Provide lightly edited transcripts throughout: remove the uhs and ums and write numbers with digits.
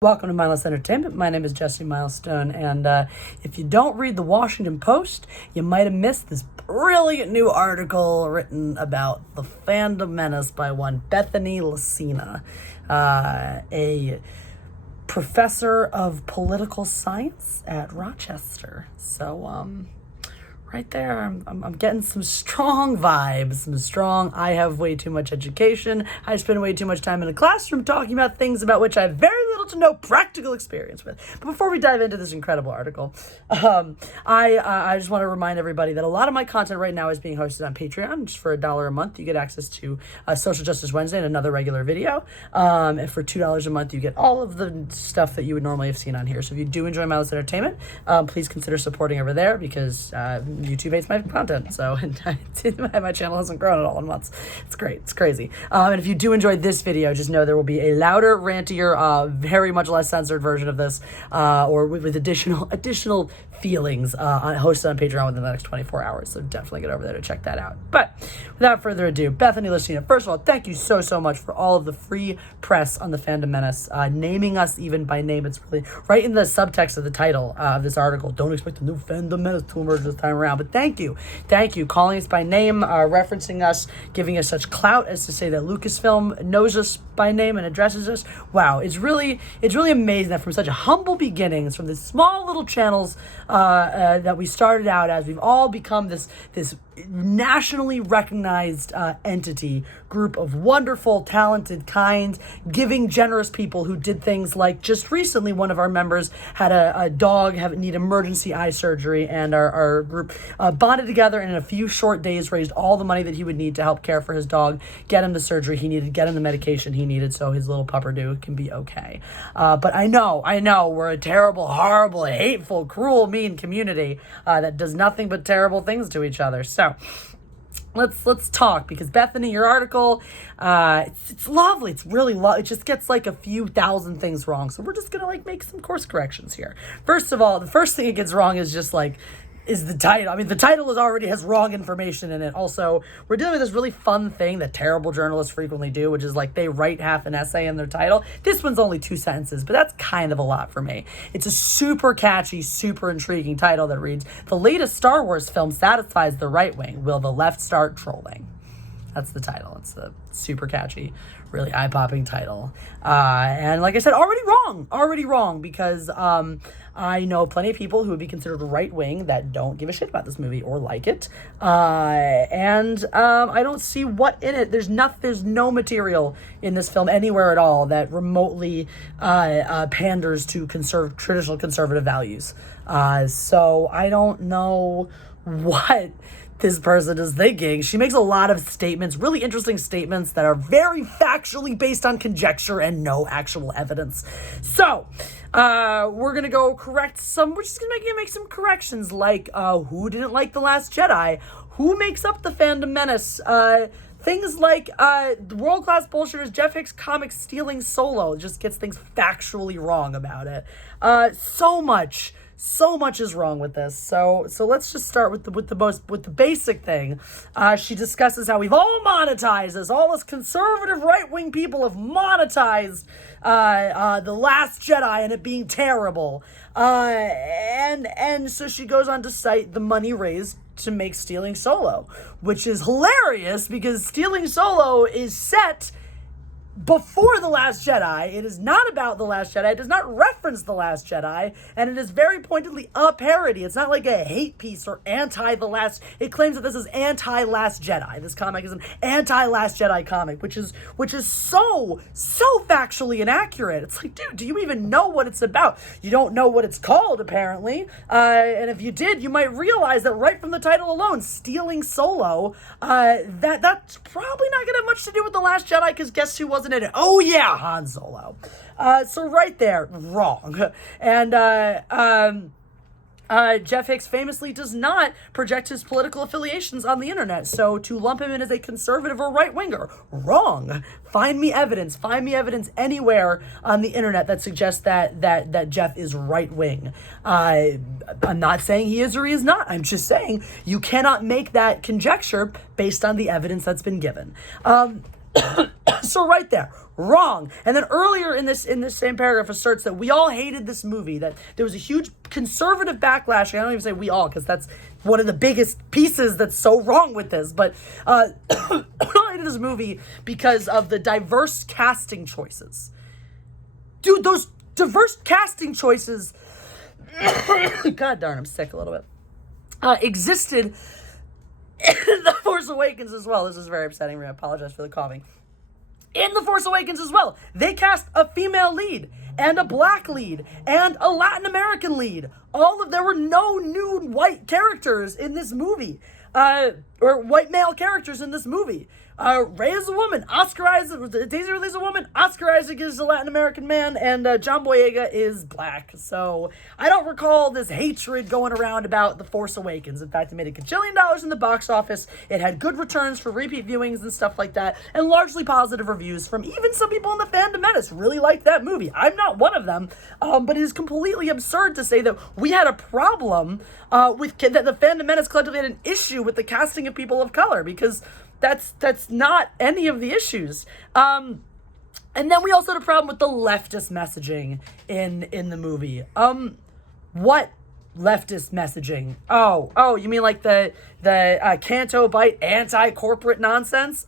Welcome to Mindless Entertainment. My name is Jesse Milestone, and if you don't read the Washington Post, you might have missed this brilliant new article written about the Fandom Menace by one Bethany Lacina, a professor of political science at Rochester. So, right there, I'm getting some strong vibes, I have way too much education, I spend way too much time in a classroom talking about things about which I have very little to no practical experience with. But before we dive into this incredible article, I just want to remind everybody that a lot of my content right now is being hosted on Patreon. Just for $1 a month, you get access to Social Justice Wednesday and another regular video. And for $2 a month, you get all of the stuff that you would normally have seen on here. So if you do enjoy Mindless Entertainment, please consider supporting over there, because YouTube hates my content, so my channel hasn't grown at all in months. It's great. It's crazy. And if you do enjoy this video, just know there will be a louder, rantier, very much less censored version of this, or with additional feelings hosted on Patreon within the next 24 hours. So definitely get over there to check that out. But without further ado, Bethany Lacina, first of all, thank you so much for all of the free press on the Fandom Menace, naming us even by name. It's really right in the subtext of the title of this article. Don't expect a new Fandom Menace to emerge this time around. But thank you, calling us by name, referencing us, giving us such clout as to say that Lucasfilm knows us by name and addresses us. Wow, it's really amazing that from such humble beginnings, from the small little channels that we started out as, we've all become this nationally recognized entity, group of wonderful, talented, kind, giving, generous people who did things like, just recently, one of our members had a dog need emergency eye surgery, and our group bonded together and in a few short days raised all the money that he would need to help care for his dog, get him the surgery he needed, get him the medication he needed so his little pupperdo can be okay. But I know, we're a terrible, horrible, hateful, cruel, mean community that does nothing but terrible things to each other. So let's talk, because Bethany, your article, it's lovely. It's really it just gets like a few thousand things wrong. So we're just gonna make some course corrections here. First of all, the first thing it gets wrong is just is the title. I mean, the title already has wrong information in it. Also, we're dealing with this really fun thing that terrible journalists frequently do, which is they write half an essay in their title. This one's only 2 sentences, but that's kind of a lot for me. It's a super catchy, super intriguing title that reads, "The latest Star Wars film satisfies the right wing. Will the left start trolling?" That's the title. It's the super catchy, really eye-popping title. And like I said, already wrong, because I know plenty of people who would be considered right-wing that don't give a shit about this movie or like it. And I don't see what in it. There's no material in this film anywhere at all that remotely panders to traditional conservative values. So I don't know what this person is thinking. She makes a lot of statements, really interesting statements that are very factually based on conjecture and no actual evidence. So, we're gonna go we're just gonna make some corrections, like, who didn't like The Last Jedi? Who makes up the Fandom Menace? Things like, the world-class bullshitters Jeff Hicks comic stealing Solo just gets things factually wrong about it. So much is wrong with this. So let's just start with the basic thing. She discusses how we've all monetized this. All us conservative right-wing people have monetized The Last Jedi and it being terrible. And so she goes on to cite the money raised to make Stealing Solo, which is hilarious because Stealing Solo is set before The Last Jedi. It is not about The Last Jedi. It does not reference The Last Jedi, and it is very pointedly a parody. It's not like a hate piece or it claims that this is anti-Last Jedi. This comic is an anti-Last Jedi comic, which is so factually inaccurate. It's like, dude, do you even know what it's about? You don't know what it's called, apparently. And if you did, you might realize that right from the title alone, Stealing Solo, that's probably not gonna have much to do with The Last Jedi, because guess who wasn't in it? Oh yeah, Han Solo. So right there, wrong. And Jeff Hicks famously does not project his political affiliations on the internet, so to lump him in as a conservative or right-winger, wrong. Find me evidence anywhere on the internet that suggests that Jeff is right-wing. I'm not saying he is or he is not. I'm just saying you cannot make that conjecture based on the evidence that's been given. So right there, wrong. And then earlier in this same paragraph asserts that we all hated this movie, that there was a huge conservative backlash. I don't even say we all, because that's one of the biggest pieces that's so wrong with this. But I hated this movie because of the diverse casting choices. Dude, those diverse casting choices, God darn, I'm sick a little bit, existed in The Force Awakens as well. This is very upsetting. I apologize for the coughing. In The Force Awakens as well, they cast a female lead and a black lead and a Latin American lead. There were no new white characters in this movie, or white male characters in this movie. Rey is a woman, Daisy Ridley's a woman, Oscar Isaac is a Latin American man, and John Boyega is black. So I don't recall this hatred going around about The Force Awakens. In fact, it made $1 gajillion in the box office. It had good returns for repeat viewings and stuff like that, and largely positive reviews from even some people in the Fandom Menace really liked that movie. I'm not one of them, but it is completely absurd to say that we had a problem that the Fandom Menace collectively had an issue with the casting of people of color, because that's not any of the issues. And then we also had a problem with the leftist messaging in the movie. What leftist messaging? Oh, you mean like the Canto Bite anti-corporate nonsense?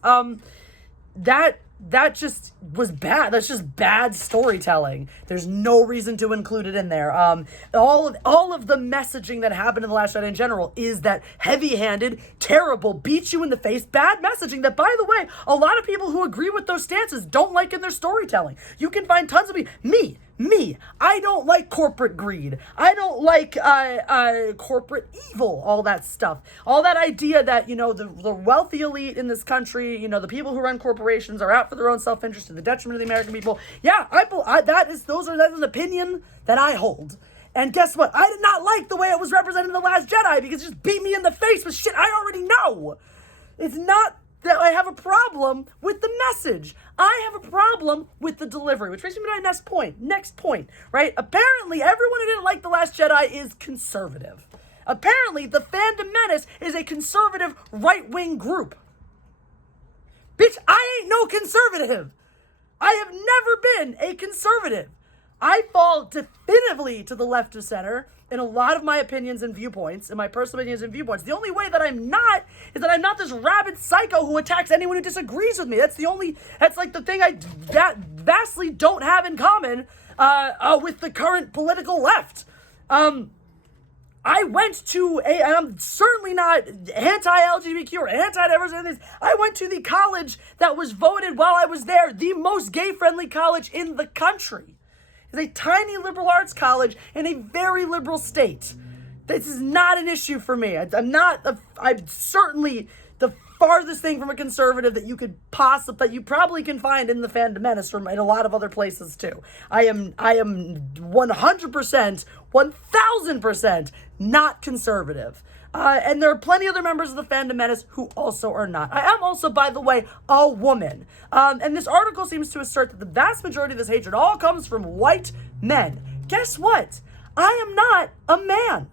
That just was bad. That's just bad storytelling. There's no reason to include it in there. All of the messaging that happened in The Last Jedi in general is that heavy-handed, terrible, beat you in the face, bad messaging that, by the way, a lot of people who agree with those stances don't like in their storytelling. You can find tons of people. Me, I don't like corporate greed. I don't like corporate evil, all that stuff. All that idea that, the wealthy elite in this country, the people who run corporations are out for their own self-interest to the detriment of the American people. Yeah, that is an opinion that I hold. And guess what? I did not like the way it was represented in The Last Jedi, because it just beat me in the face with shit I already know. It's not that I have a problem with the message. I have a problem with the delivery, which brings me to my next point, right? Apparently, everyone who didn't like The Last Jedi is conservative. Apparently, the Fandom Menace is a conservative right-wing group. Bitch, I ain't no conservative. I have never been a conservative. I fall definitively to the left of center in a lot of my opinions and viewpoints, in my personal opinions and viewpoints. The only way that I'm not is that I'm not this rabid psycho who attacks anyone who disagrees with me. That's like the thing I vastly don't have in common with the current political left. I went to and I'm certainly not anti-LGBTQ or anti-diversity. I went to the college that was voted while I was there the most gay-friendly college in the country. It's a tiny liberal arts college in a very liberal state. This is not an issue for me. I'm certainly the farthest thing from a conservative that you probably can find in the Fandom Menace from in a lot of other places too. I am 100%, 1000% not conservative. And there are plenty of other members of the Fandom Menace who also are not. I am also, by the way, a woman. And this article seems to assert that the vast majority of this hatred all comes from white men. Guess what? I am not a man.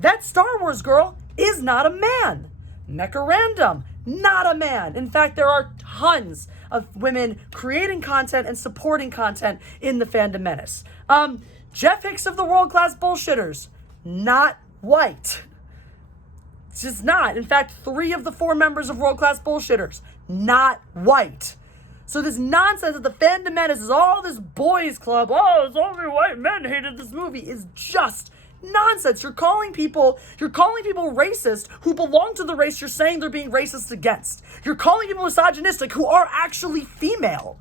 That Star Wars girl is not a man. Mecha Random, not a man. In fact, there are tons of women creating content and supporting content in the Fandom Menace. Jeff Hicks of the World Class Bullshitters, not white. It's just not. In fact, 3 of the 4 members of World Class Bullshitters, not white. So this nonsense that the Fandom Menace is all this boys club, it's only white men hated this movie, is just nonsense. You're calling people racist who belong to the race you're saying they're being racist against. You're calling people misogynistic who are actually female.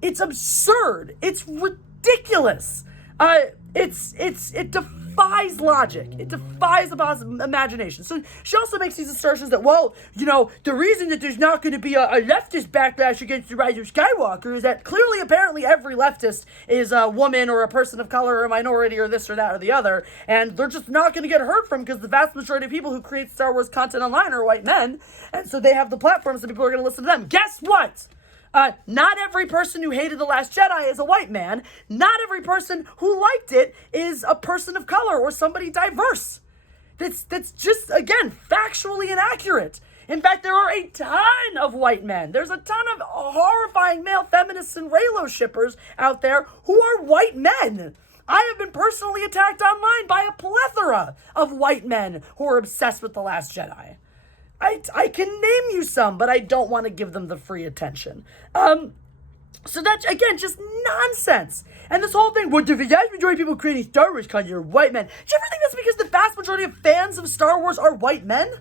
It's absurd. It's ridiculous. It defies logic. It defies the imagination. So she also makes these assertions that, the reason that there's not going to be a leftist backlash against the rise of Skywalker is that clearly, apparently, every leftist is a woman or a person of color or a minority or this or that or the other, and they're just not going to get heard from because the vast majority of people who create Star Wars content online are white men, and so they have the platforms that people are going to listen to them. Guess what? Not every person who hated The Last Jedi is a white man. Not every person who liked it is a person of color or somebody diverse. That's just, again, factually inaccurate. In fact, there are a ton of white men. There's a ton of horrifying male feminists and Reylo shippers out there who are white men. I have been personally attacked online by a plethora of white men who are obsessed with The Last Jedi. I can name you some, but I don't want to give them the free attention. So that's, again, just nonsense. And this whole thing, well, the vast majority of people creating Star Wars content are white men. Do you ever think that's because the vast majority of fans of Star Wars are white men?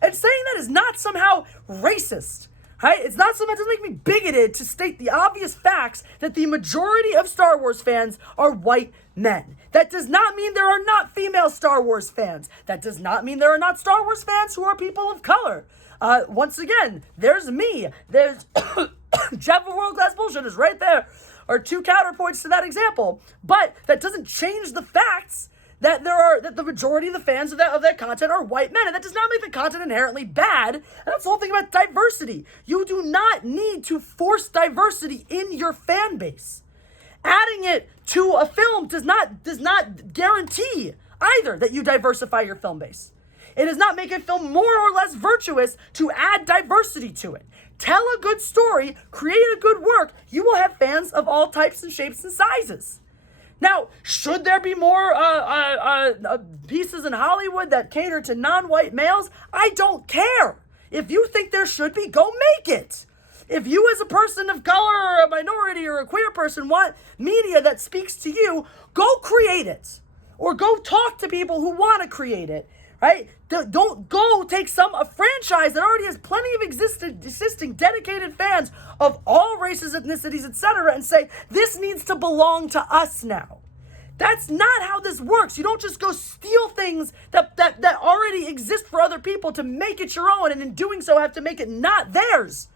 And saying that is not somehow racist, right? It's not somehow, it doesn't make me bigoted to state the obvious facts that the majority of Star Wars fans are white men. That does not mean there are not female Star Wars fans. That does not mean there are not Star Wars fans who are people of color. Once again, there's me. There's Jeff of World Class Bullshit is right there. Or two counterpoints to that example. But that doesn't change the facts that that the majority of the fans of that content are white men. And that does not make the content inherently bad. And that's the whole thing about diversity. You do not need to force diversity in your fan base. Adding it to a film does not guarantee either that you diversify your film base. It does not make a film more or less virtuous to add diversity to it. Tell a good story, create a good work, you will have fans of all types and shapes and sizes. Now, should there be more pieces in Hollywood that cater to non-white males? I don't care. If you think there should be, go make it. If you as a person of color or a minority or a queer person want media that speaks to you, go create it. Or go talk to people who want to create it. Right? Don't go take a franchise that already has plenty of existing dedicated fans of all races, ethnicities, etc., and say, this needs to belong to us now. That's not how this works. You don't just go steal things that already exist for other people to make it your own, and in doing so have to make it not theirs.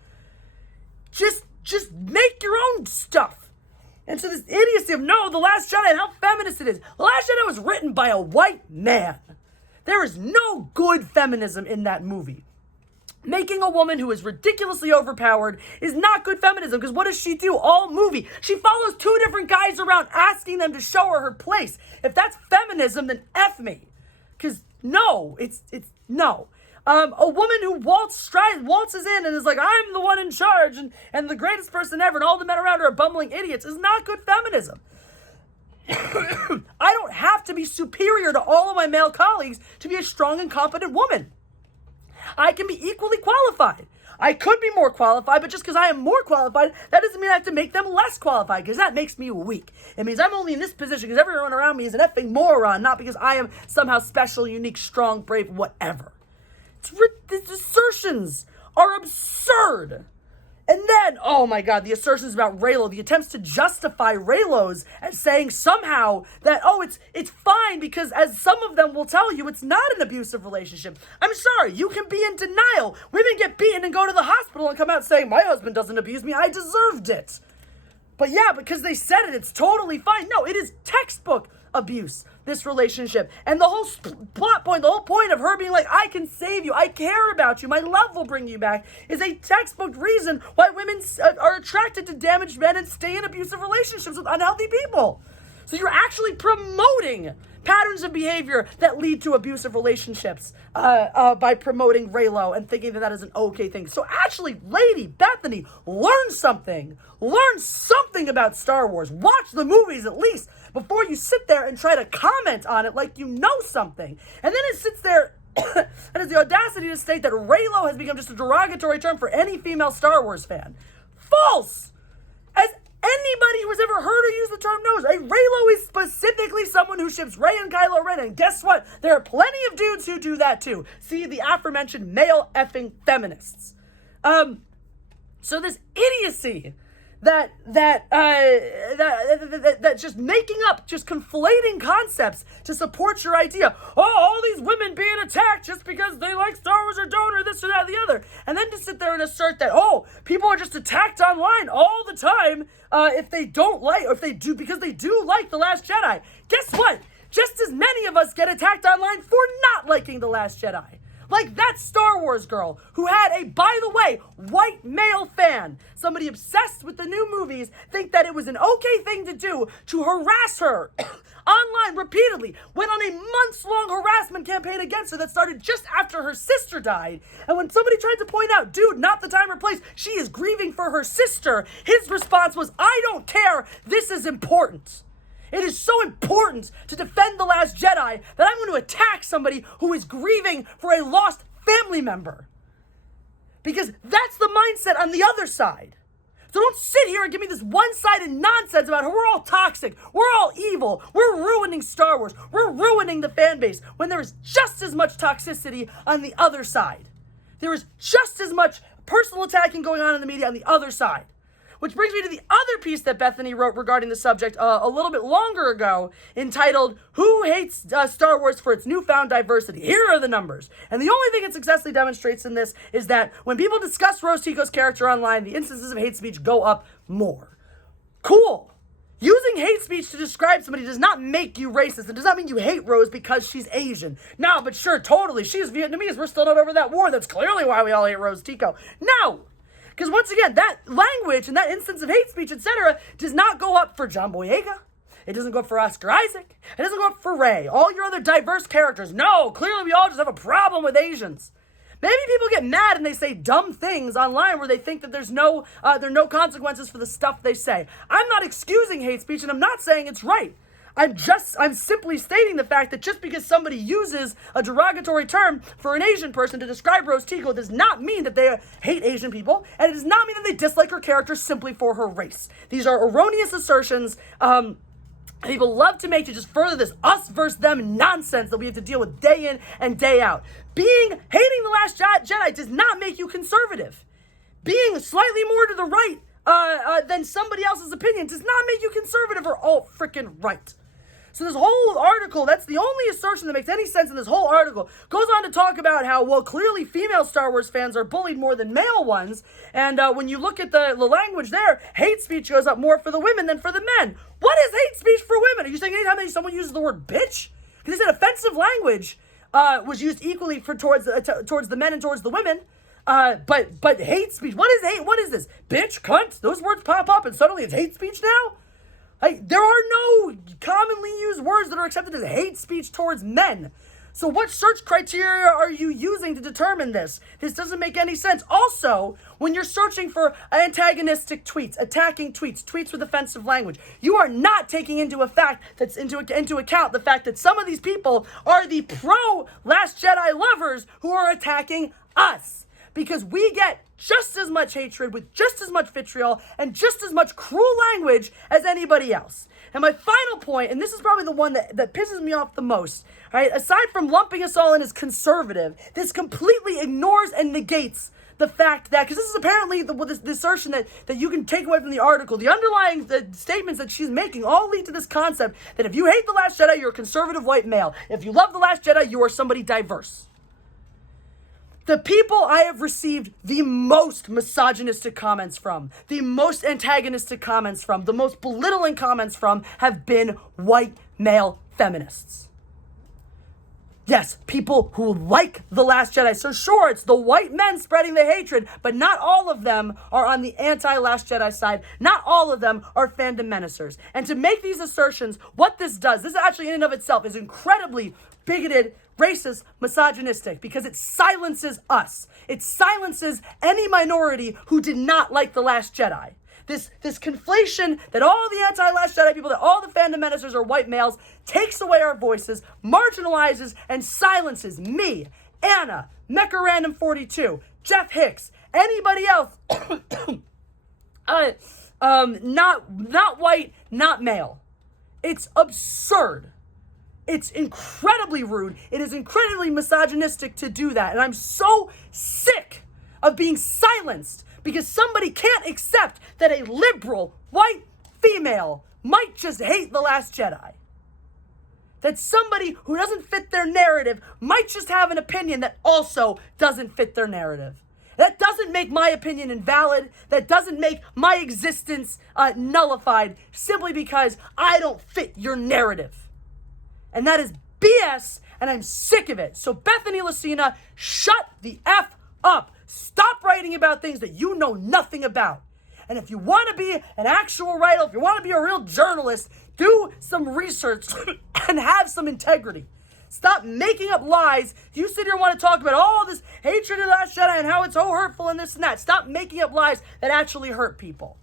Just make your own stuff. And so this idiocy of, no, The Last Jedi and how feminist it is. The Last Jedi was written by a white man. There is no good feminism in that movie. Making a woman who is ridiculously overpowered is not good feminism, because what does she do all movie? She follows two different guys around asking them to show her place. If that's feminism, then F me. Because no, it's no. A woman who waltzes in and is like, I'm the one in charge and the greatest person ever, and all the men around her are bumbling idiots, is not good feminism. I don't have to be superior to all of my male colleagues to be a strong and competent woman. I can be equally qualified. I could be more qualified, but just because I am more qualified, that doesn't mean I have to make them less qualified, because that makes me weak. It means I'm only in this position because everyone around me is an effing moron, not because I am somehow special, unique, strong, brave, whatever. These assertions are absurd. And then, oh my God, the assertions about Reylo, the attempts to justify Reylos as saying somehow that, oh, it's fine because, as some of them will tell you, it's not an abusive relationship. I'm sorry, you can be in denial. Women get beaten and go to the hospital and come out saying, my husband doesn't abuse me, I deserved it. But yeah, because they said it, it's totally fine. No, it is textbook abuse, this relationship. And the whole plot point, the whole point of her being like, I can save you, I care about you, my love will bring you back, is a textbook reason why women are attracted to damaged men and stay in abusive relationships with unhealthy people. So you're actually promoting patterns of behavior that lead to abusive relationships by promoting Reylo and thinking that is an okay thing. So actually, Lady Bethany, learn something. Learn something about Star Wars. Watch the movies at least before you sit there and try to comment on it like you know something. And then it sits there and has the audacity to state that Reylo has become just a derogatory term for any female Star Wars fan. False! As anybody who has ever heard or used the term knows, a Reylo is specifically someone who ships Rey and Kylo Ren, and guess what? There are plenty of dudes who do that too. See the aforementioned male effing feminists. So this idiocy that just making up, just conflating concepts to support your idea. Oh, all these women being attacked just because they like Star Wars or don't, or this or that or the other. And then to sit there and assert that, oh, people are just attacked online all the time if they don't like, or if they do, because they do like The Last Jedi. Guess what? Just as many of us get attacked online for not liking The Last Jedi. Like that Star Wars girl who had a, by the way, white male fan, somebody obsessed with the new movies, think that it was an okay thing to do to harass her online repeatedly, went on a months-long harassment campaign against her that started just after her sister died. And when somebody tried to point out, dude, not the time or place, she is grieving for her sister, his response was, I don't care, this is important. It is so important to defend The Last Jedi that I'm going to attack somebody who is grieving for a lost family member. Because that's the mindset on the other side. So don't sit here and give me this one-sided nonsense about how we're all toxic, we're all evil, we're ruining Star Wars, we're ruining the fan base, when there is just as much toxicity on the other side. There is just as much personal attacking going on in the media on the other side. Which brings me to the other piece that Bethany wrote regarding the subject a little bit longer ago, entitled, Who Hates Star Wars for Its Newfound Diversity? Here are the numbers. And the only thing it successfully demonstrates in this is that when people discuss Rose Tico's character online, the instances of hate speech go up more. Cool. Using hate speech to describe somebody does not make you racist. It does not mean you hate Rose because she's Asian. No, but sure, totally. She's Vietnamese. We're still not over that war. That's clearly why we all hate Rose Tico. No. Because once again, that language and that instance of hate speech, etc., does not go up for John Boyega. It doesn't go up for Oscar Isaac. It doesn't go up for Rey. All your other diverse characters. No, clearly we all just have a problem with Asians. Maybe people get mad and they say dumb things online where they think that there are no consequences for the stuff they say. I'm not excusing hate speech, and I'm not saying it's right. I'm simply stating the fact that just because somebody uses a derogatory term for an Asian person to describe Rose Tico does not mean that they hate Asian people, and it does not mean that they dislike her character simply for her race. These are erroneous assertions. People love to make to just further this us versus them nonsense that we have to deal with day in and day out. Hating The Last Jedi does not make you conservative. Being slightly more to the right than somebody else's opinion does not make you conservative or all freaking right. So this whole article, that's the only assertion that makes any sense in this whole article, goes on to talk about how, well, clearly female Star Wars fans are bullied more than male ones, and when you look at the language there, hate speech goes up more for the women than for the men. What is hate speech for women? Are you saying anytime someone uses the word bitch? Because they said offensive language was used equally towards the men and towards the women. But hate speech, what is hate? What is this? Bitch, cunt? Those words pop up and suddenly it's hate speech now? There are no commonly used words that are accepted as hate speech towards men. So what search criteria are you using to determine this? This doesn't make any sense. Also, when you're searching for antagonistic tweets, attacking tweets, tweets with offensive language, you are not taking into account the fact that some of these people are the pro-Last Jedi lovers who are attacking us. Because we get just as much hatred with just as much vitriol and just as much cruel language as anybody else. And my final point, and this is probably the one that pisses me off the most, right? Aside from lumping us all in as conservative, this completely ignores and negates the fact that, because this is apparently the assertion that you can take away from the article, the underlying statements that she's making all lead to this concept that if you hate The Last Jedi, you're a conservative white male. If you love The Last Jedi, you are somebody diverse. The people I have received the most misogynistic comments from, the most antagonistic comments from, the most belittling comments from have been white male feminists. Yes, people who like The Last Jedi. So sure, it's the white men spreading the hatred, but not all of them are on the anti-Last Jedi side. Not all of them are fandom menacers. And to make these assertions, what this does, this actually in and of itself is incredibly bigoted, racist, misogynistic, because it silences us. It silences any minority who did not like The Last Jedi. This conflation that all the anti-Last Jedi people, that all the fandom menacers are white males, takes away our voices, marginalizes, and silences me, Anna, Mecha Random 42, Jeff Hicks, anybody else, not white, not male. It's absurd. It's incredibly rude. It is incredibly misogynistic to do that. And I'm so sick of being silenced because somebody can't accept that a liberal, white female might just hate The Last Jedi. That somebody who doesn't fit their narrative might just have an opinion that also doesn't fit their narrative. That doesn't make my opinion invalid. That doesn't make my existence nullified simply because I don't fit your narrative. And that is BS, and I'm sick of it. So Bethany Lucina, shut the F up. Stop writing about things that you know nothing about. And if you want to be an actual writer, if you want to be a real journalist, Do some research and have some integrity. Stop making up lies. You sit here and want to talk about all this hatred of the Last Jedi and how it's so hurtful and this and that. Stop making up lies that actually hurt people.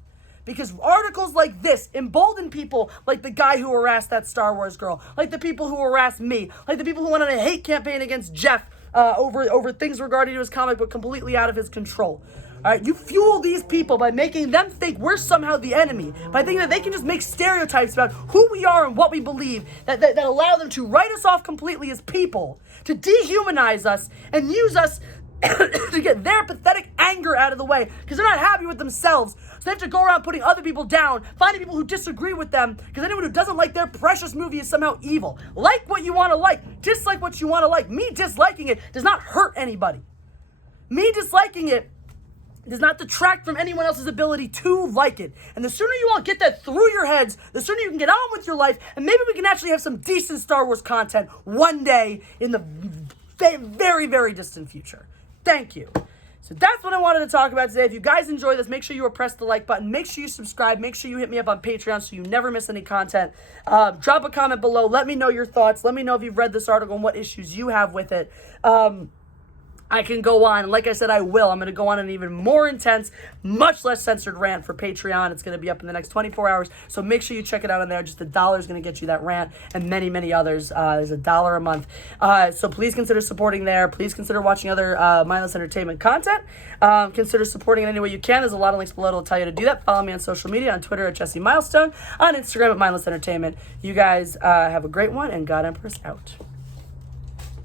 Because articles like this embolden people like the guy who harassed that Star Wars girl, like the people who harassed me, like the people who went on a hate campaign against Jeff over things regarding to his comic book completely out of his control. All right, you fuel these people by making them think we're somehow the enemy, by thinking that they can just make stereotypes about who we are and what we believe that allow them to write us off completely as people, to dehumanize us and use us to get their pathetic anger out of the way because they're not happy with themselves. So they have to go around putting other people down, finding people who disagree with them because anyone who doesn't like their precious movie is somehow evil. Like what you want to like, dislike what you want to like. Me disliking it does not hurt anybody. Me disliking it does not detract from anyone else's ability to like it. And the sooner you all get that through your heads, the sooner you can get on with your life, and maybe we can actually have some decent Star Wars content one day in the very, very distant future. Thank you. So that's what I wanted to talk about today. If you guys enjoy this, make sure you press the like button. Make sure you subscribe. Make sure you hit me up on Patreon so you never miss any content. Drop a comment below. Let me know your thoughts. Let me know if you've read this article and what issues you have with it. I can go on, and like I said, I will. I'm going to go on an even more intense, much less censored rant for Patreon. It's going to be up in the next 24 hours, so make sure you check it out on there. Just $1 is going to get you that rant, and many, many others. There's $1 a month. So please consider supporting there. Please consider watching other Mindless Entertainment content. Consider supporting in any way you can. There's a lot of links below that will tell you to do that. Follow me on social media, on Twitter at Jesse Milestone, on Instagram at Mindless Entertainment. You guys have a great one, and God Empress out.